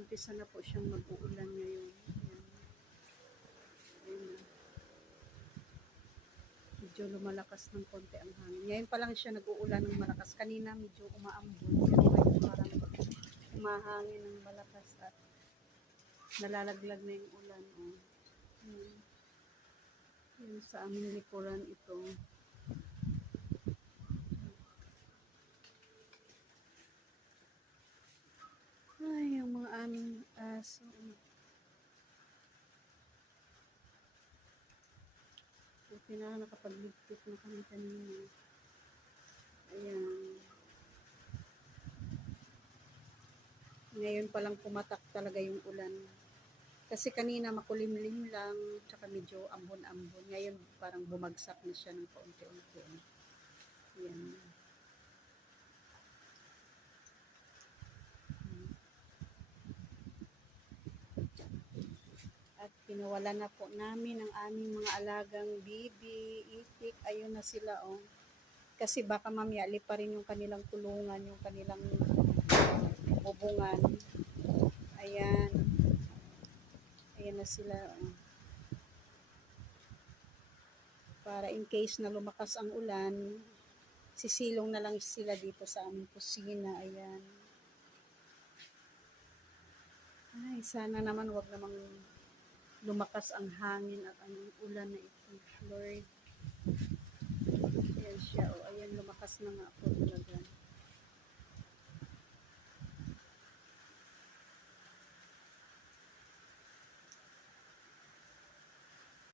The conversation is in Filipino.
umpisa na po siyang mag-uulan ngayon. Ayan. Ayan na. Medyo lumalakas ng konti ang hangin. Ngayon pa lang siya nag-uulan ng malakas. Kanina medyo umaambon. Pero ngayon parang umahangin ng malakas at nalalaglag na yung ulan. Oh. Ayan. Ayan sa aming likuran ito. Ay, yung mga aming aso. Buti na nakapagligpit na kami kanina. Ayan. Ngayon palang pumatak talaga yung ulan. Kasi kanina makulimlim lang, tsaka medyo ambon-ambon. Ngayon parang bumagsak na siya ng paunti-unti. Ayan. At pinawalan na po namin ang aming mga alagang bibi, itik. Ayun na sila, oh. Kasi baka mamaya lipa rin yung kanilang kulungan, yung kanilang bubungan. Ayan. Ayan na sila, oh. Para in case na lumakas ang ulan, sisilong na lang sila dito sa aming kusina. Ayan. Ay, sana naman wag namang lumakas ang hangin at ang ulan na ito, Lord. Ayan siya, oh. Ayan, lumakas na nga po.